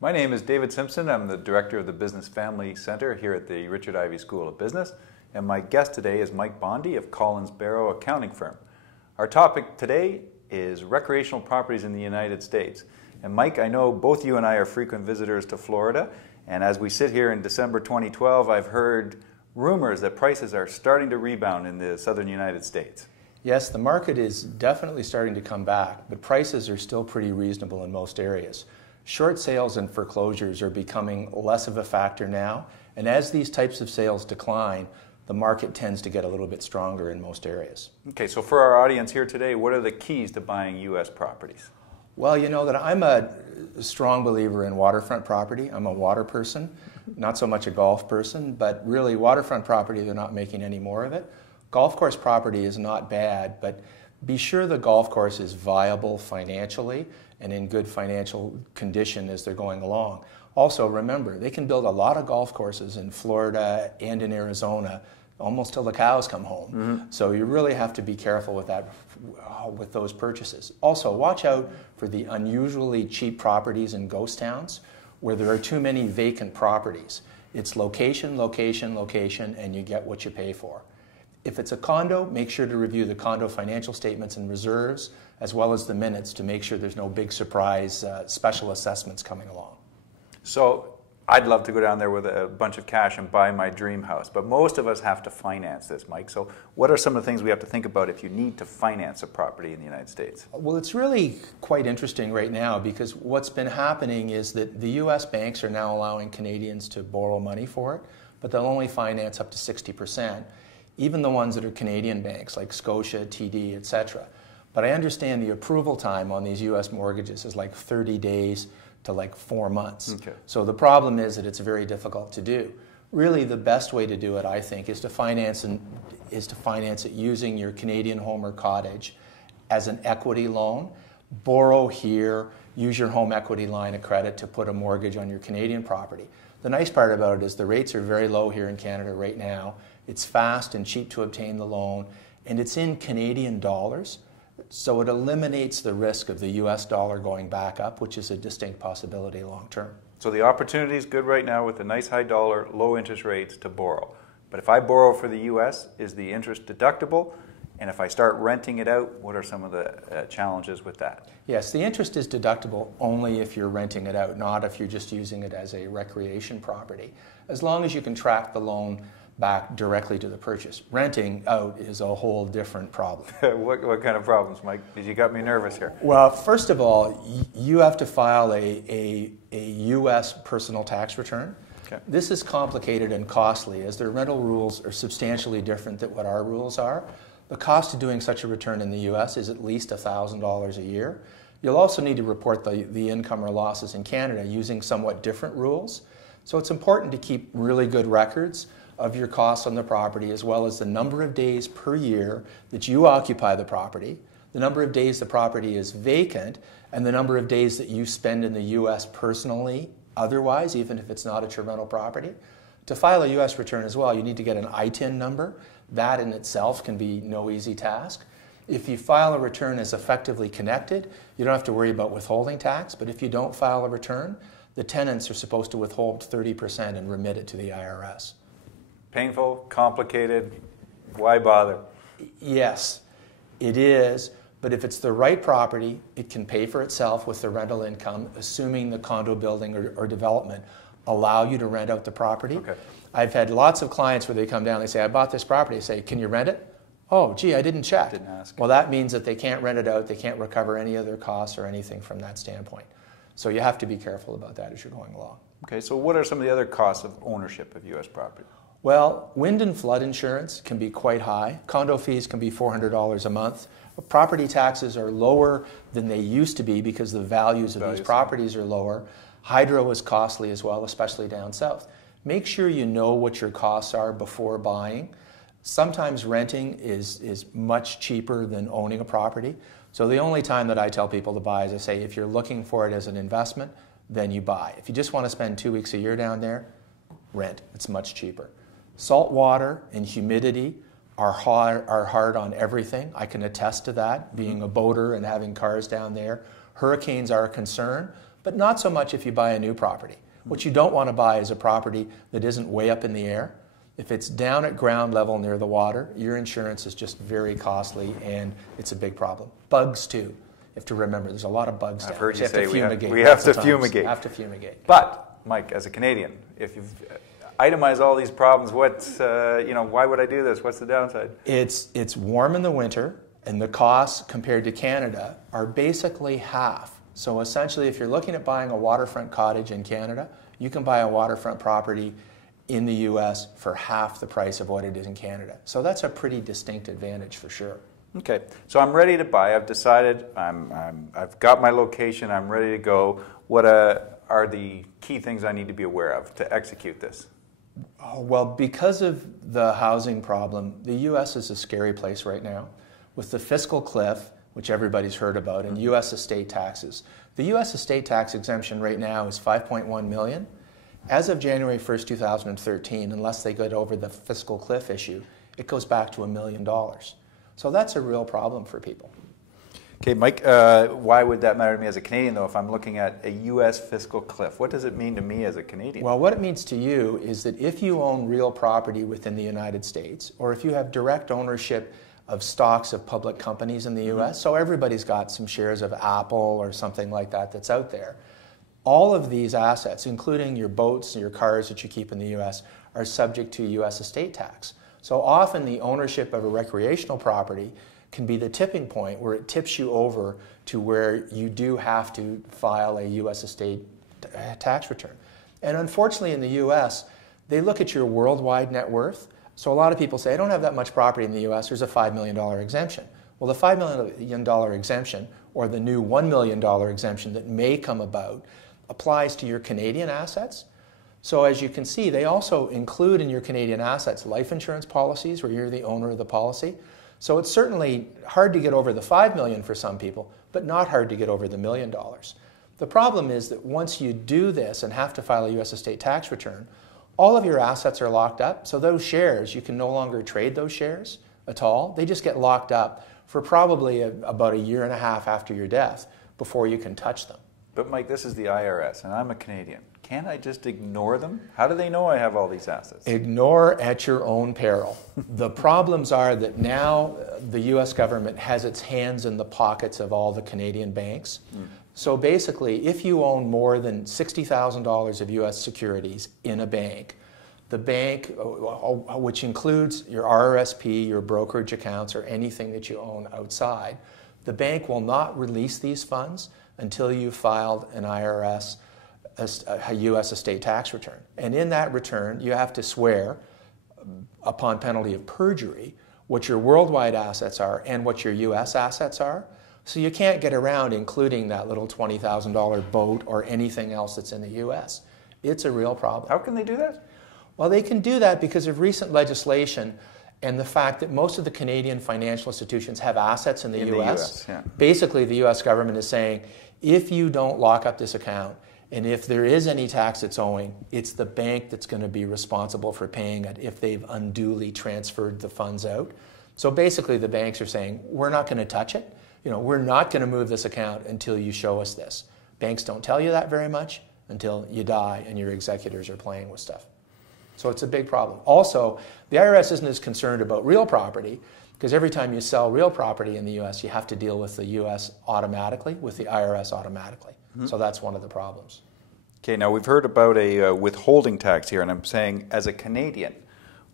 My name is David Simpson. I'm the director of the Business Family Center here at the Richard Ivey School of Business. And my guest today is Mike Bondy of Collins Barrow accounting firm. Our topic today is recreational properties in the United States. And Mike, I know both you and I are frequent visitors to Florida. And as we sit here in December 2012, I've heard rumors that prices are starting to rebound in the southern United States. Yes, the market is definitely starting to come back, but prices are still pretty reasonable in most areas. Short sales and foreclosures are becoming less of a factor now, and as these types of sales decline, the market tends to get a little bit stronger in most areas. Okay, so for our audience here today, what are the keys to buying U.S. properties? Well, you know that I'm a strong believer in waterfront property. I'm a water person, not so much a golf person, but really waterfront property, they're not making any more of it. Golf course property is not bad, but be sure the golf course is viable financially and in good financial condition as they're going along. Also, remember, they can build a lot of golf courses in Florida and in Arizona almost till the cows come home. Mm-hmm. So you really have to be careful with that, with those purchases. Also, watch out for the unusually cheap properties in ghost towns where there are too many vacant properties. It's location, location, location, and you get what you pay for. If it's a condo, make sure to review the condo financial statements and reserves, as well as the minutes to make sure there's no big surprise special assessments coming along. So I'd love to go down there with a bunch of cash and buy my dream house, but most of us have to finance this, Mike. So what are some of the things we have to think about if you need to finance a property in the United States? Well, it's really quite interesting right now because what's been happening is that the U.S. banks are now allowing Canadians to borrow money for it, but they'll only finance up to 60%. Even the ones that are Canadian banks like Scotia, TD, etc. But I understand the approval time on these U.S. mortgages is like 30 days to like 4 months. Okay. So the problem is that it's very difficult to do. Really, the best way to do it, I think, is to finance it using your Canadian home or cottage as an equity loan. Borrow here, use your home equity line of credit to put a mortgage on your Canadian property. The nice part about it is the rates are very low here in Canada right now. It's fast and cheap to obtain the loan, and it's in Canadian dollars, so it eliminates the risk of the U.S. dollar going back up, which is a distinct possibility long term. So the opportunity is good right now with the nice high dollar, low interest rates to borrow. But if I borrow for the U.S., is the interest deductible? And if I start renting it out, what are some of the challenges with that? Yes, the interest is deductible only if you're renting it out, not if you're just using it as a recreation property, as long as you can track the loan back directly to the purchase. Renting out is a whole different problem. What kind of problems, Mike? Because you got me nervous here. Well, first of all, you have to file a U.S. personal tax return. Okay. This is complicated and costly as their rental rules are substantially different than what our rules are. The cost of doing such a return in the U.S. is at least $1,000 a year. You'll also need to report the income or losses in Canada using somewhat different rules. So it's important to keep really good records of your costs on the property, as well as the number of days per year that you occupy the property, the number of days the property is vacant, and the number of days that you spend in the U.S. personally, otherwise, even if it's not at your rental property. To file a U.S. return as well, you need to get an ITIN number. That in itself can be no easy task. If you file a return as effectively connected, you don't have to worry about withholding tax, but if you don't file a return, the tenants are supposed to withhold 30% and remit it to the IRS. Painful, complicated, why bother? Yes, it is, but if it's the right property, it can pay for itself with the rental income, assuming the condo building or development allow you to rent out the property. Okay. I've had lots of clients where they come down, they say, I bought this property. I say, can you rent it? Oh, gee, I didn't check. Didn't ask. Well, that means that they can't rent it out, they can't recover any of their costs or anything from that standpoint. So you have to be careful about that as you're going along. Okay, so what are some of the other costs of ownership of U.S. property? Well, wind and flood insurance can be quite high. Condo fees can be $400 a month. Property taxes are lower than they used to be because the values of these properties are lower. Hydro is costly as well, especially down south. Make sure you know what your costs are before buying. Sometimes renting is much cheaper than owning a property. So the only time that I tell people to buy is I say, if you're looking for it as an investment, then you buy. If you just want to spend 2 weeks a year down there, rent. It's much cheaper. Salt water and humidity are hard on everything. I can attest to that, being a boater and having cars down there. Hurricanes are a concern, but not so much if you buy a new property. What you don't want to buy is a property that isn't way up in the air. If it's down at ground level near the water, your insurance is just very costly and it's a big problem. Bugs too. You have to remember, there's a lot of bugs down there. I've heard you say we have to fumigate. You have to fumigate. But, Mike, as a Canadian, if you've itemized all these problems, why would I do this? What's the downside? It's warm in the winter, and the costs compared to Canada are basically half. So essentially, if you're looking at buying a waterfront cottage in Canada, you can buy a waterfront property in the U.S. for half the price of what it is in Canada. So that's a pretty distinct advantage for sure. Okay, so I'm ready to buy. I've decided. I've got my location. I'm ready to go. What are the key things I need to be aware of to execute this? Well, because of the housing problem, the U.S. is a scary place right now. With the fiscal cliff, which everybody's heard about, and U.S. estate taxes. The U.S. estate tax exemption right now is $5.1 million. As of January 1st, 2013, unless they get over the fiscal cliff issue, it goes back to $1 million. So that's a real problem for people. Okay, Mike, why would that matter to me as a Canadian, though, if I'm looking at a U.S. fiscal cliff? What does it mean to me as a Canadian? Well, what it means to you is that if you own real property within the United States, or if you have direct ownership of stocks of public companies in the U.S., so everybody's got some shares of Apple or something like that that's out there, all of these assets, including your boats and your cars that you keep in the U.S., are subject to U.S. estate tax. So often the ownership of a recreational property can be the tipping point where it tips you over to where you do have to file a U.S. estate tax return. And unfortunately in the U.S., they look at your worldwide net worth. So a lot of people say, I don't have that much property in the U.S., there's a $5 million exemption. Well, the $5 million exemption, or the new $1 million exemption that may come about, applies to your Canadian assets. So as you can see, they also include in your Canadian assets life insurance policies where you're the owner of the policy. So it's certainly hard to get over the $5 million for some people, but not hard to get over the $1 million. The problem is that once you do this and have to file a U.S. estate tax return, all of your assets are locked up. So those shares, you can no longer trade those shares at all. They just get locked up for probably about a year and a half after your death before you can touch them. But Mike, this is the IRS, and I'm a Canadian. Can't I just ignore them? How do they know I have all these assets? Ignore at your own peril. The problems are that now the U.S. government has its hands in the pockets of all the Canadian banks. So basically, if you own more than $60,000 of U.S. securities in a bank, the bank, which includes your RRSP, your brokerage accounts, or anything that you own outside, the bank will not release these funds until you've filed an IRS, a U.S. estate tax return. And in that return, you have to swear, upon penalty of perjury, what your worldwide assets are and what your U.S. assets are. So you can't get around including that little $20,000 boat or anything else that's in the U.S. It's a real problem. How can they do that? Well, they can do that because of recent legislation and the fact that most of the Canadian financial institutions have assets in the U.S. Yeah. Basically, the U.S. government is saying, if you don't lock up this account, and if there is any tax that's owing, it's the bank that's going to be responsible for paying it if they've unduly transferred the funds out. So basically, the banks are saying, we're not going to touch it. We're not going to move this account until you show us this. Banks don't tell you that very much until you die and your executors are playing with stuff. So it's a big problem. Also, the IRS isn't as concerned about real property because every time you sell real property in the U.S., you have to deal with the U.S. automatically, with the IRS automatically. So that's one of the problems. Okay, now we've heard about a withholding tax here, and I'm saying, as a Canadian,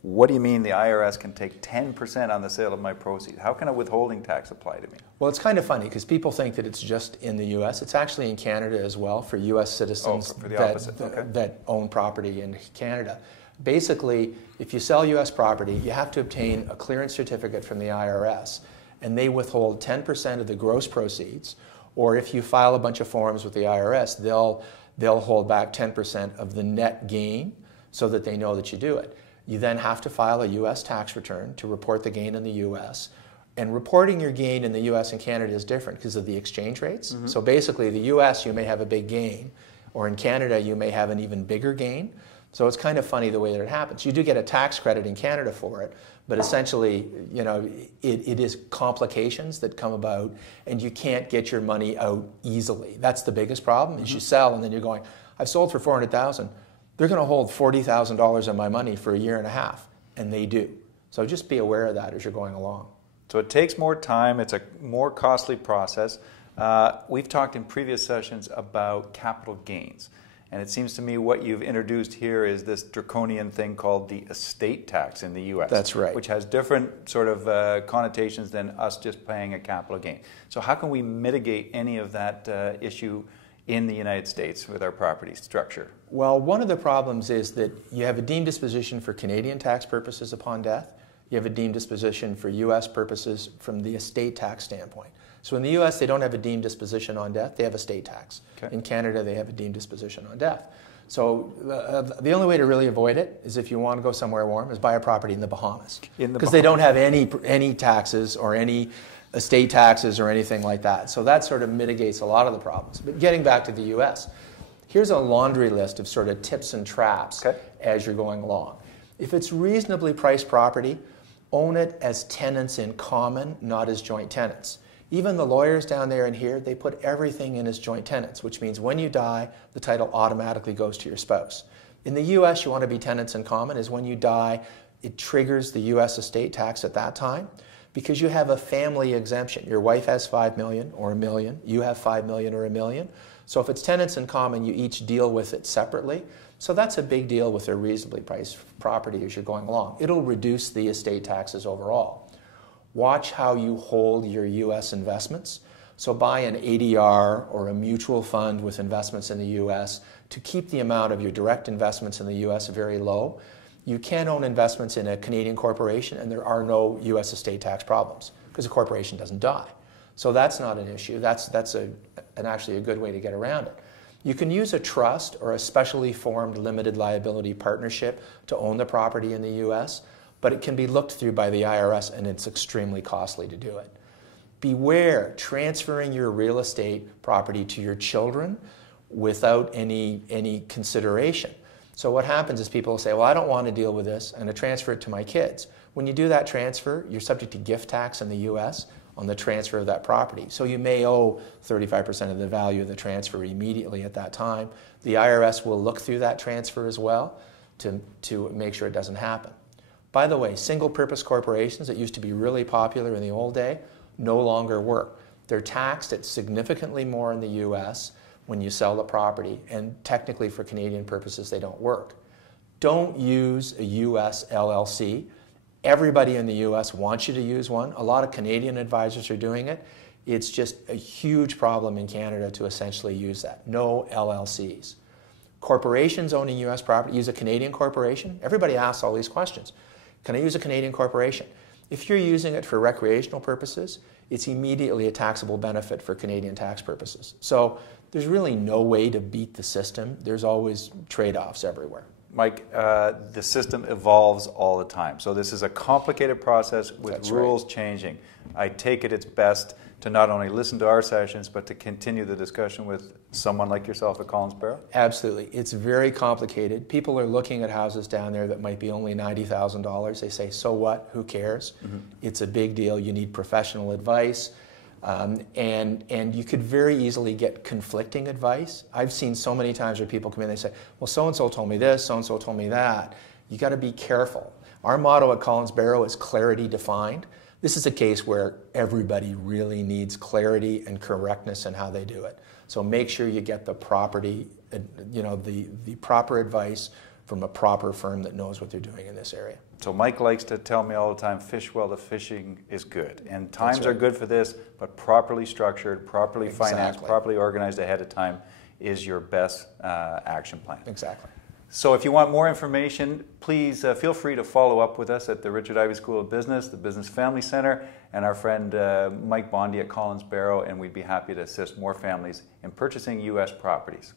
what do you mean the IRS can take 10% on the sale of my proceeds? How can a withholding tax apply to me? Well, it's kind of funny because people think that it's just in the U.S. It's actually in Canada as well for U.S. citizens that own property in Canada. Basically, if you sell U.S. property, you have to obtain a clearance certificate from the IRS, and they withhold 10% of the gross proceeds. Or if you file a bunch of forms with the IRS, they'll hold back 10% of the net gain so that they know that you do it. You then have to file a U.S. tax return to report the gain in the U.S. And reporting your gain in the U.S. and Canada is different because of the exchange rates. So basically, the U.S. you may have a big gain, or in Canada you may have an even bigger gain. So it's kind of funny the way that it happens. You do get a tax credit in Canada for it, but essentially, you know, it is complications that come about, and you can't get your money out easily. That's the biggest problem, is you sell and then you're going, I've sold for $400,000. They're going to hold $40,000 of my money for a year and a half, and they do. So just be aware of that as you're going along. So it takes more time. It's a more costly process. We've talked in previous sessions about capital gains. And it seems to me what you've introduced here is this draconian thing called the estate tax in the U.S. That's right. Which has different sort of connotations than us just paying a capital gain. So how can we mitigate any of that issue in the United States with our property structure? Well, one of the problems is that you have a deemed disposition for Canadian tax purposes upon death. You have a deemed disposition for U.S. purposes from the estate tax standpoint. So in the U.S., they don't have a deemed disposition on death, they have estate tax. Okay. In Canada, they have a deemed disposition on death. So the only way to really avoid it is, if you want to go somewhere warm, is buy a property in the Bahamas. Because they don't have any taxes or any estate taxes or anything like that. So that sort of mitigates a lot of the problems. But getting back to the U.S., here's a laundry list of sort of tips and traps as you're going along. If it's reasonably priced property, own it as tenants in common, not as joint tenants. Even the lawyers down there and here, they put everything in as joint tenants, which means when you die, the title automatically goes to your spouse. In the U.S., you want to be tenants in common, is when you die, it triggers the U.S. estate tax at that time, because you have a family exemption. Your wife has $5 million or $1 million, you have $5 million or $1 million. So if it's tenants in common, you each deal with it separately. So that's a big deal with a reasonably priced property as you're going along. It'll reduce the estate taxes overall. Watch how you hold your U.S. investments. So buy an ADR or a mutual fund with investments in the U.S. to keep the amount of your direct investments in the U.S. very low. You can own investments in a Canadian corporation, and there are no U.S. estate tax problems because a corporation doesn't die. So that's not an issue. That's actually a good way to get around it. You can use a trust or a specially formed limited liability partnership to own the property in the U.S., but it can be looked through by the IRS, and it's extremely costly to do it. Beware transferring your real estate property to your children without any consideration. So what happens is people say, well, I don't want to deal with this, and I transfer it to my kids. When you do that transfer, you're subject to gift tax in the U.S. on the transfer of that property. So you may owe 35% of the value of the transfer immediately at that time. The IRS will look through that transfer as well to make sure it doesn't happen. By the way, single-purpose corporations that used to be really popular in the old day no longer work. They're taxed at significantly more in the U.S. when you sell the property, and technically for Canadian purposes they don't work. Don't use a U.S. LLC. Everybody in the U.S. wants you to use one. A lot of Canadian advisors are doing it. It's just a huge problem in Canada to essentially use that. No LLCs. Corporations owning U.S. property, use a Canadian corporation. Everybody asks all these questions. Can I use a Canadian corporation? If you're using it for recreational purposes, it's immediately a taxable benefit for Canadian tax purposes. So there's really no way to beat the system. There's always trade-offs everywhere. Mike, the system evolves all the time. So this is a complicated process with rules changing. I take it it's best to not only listen to our sessions, but to continue the discussion with someone like yourself at Collins Barrow? Absolutely. It's very complicated. People are looking at houses down there that might be only $90,000. They say, so what? Who cares? Mm-hmm. It's a big deal. You need professional advice. And you could very easily get conflicting advice. I've seen so many times where people come in and they say, well, so-and-so told me this, so-and-so told me that. You got to be careful. Our motto at Collins Barrow is clarity defined. This is a case where everybody really needs clarity and correctness in how they do it. So make sure you get the property, the proper advice from a proper firm that knows what they're doing in this area. So Mike likes to tell me all the time, fish well, the fishing is good. And times are good for this, but properly structured, properly financed, properly organized ahead of time is your best action plan. Exactly. So if you want more information, please feel free to follow up with us at the Richard Ivey School of Business, the Business Family Center, and our friend Mike Bondy at Collins Barrow, and we'd be happy to assist more families in purchasing U.S. properties.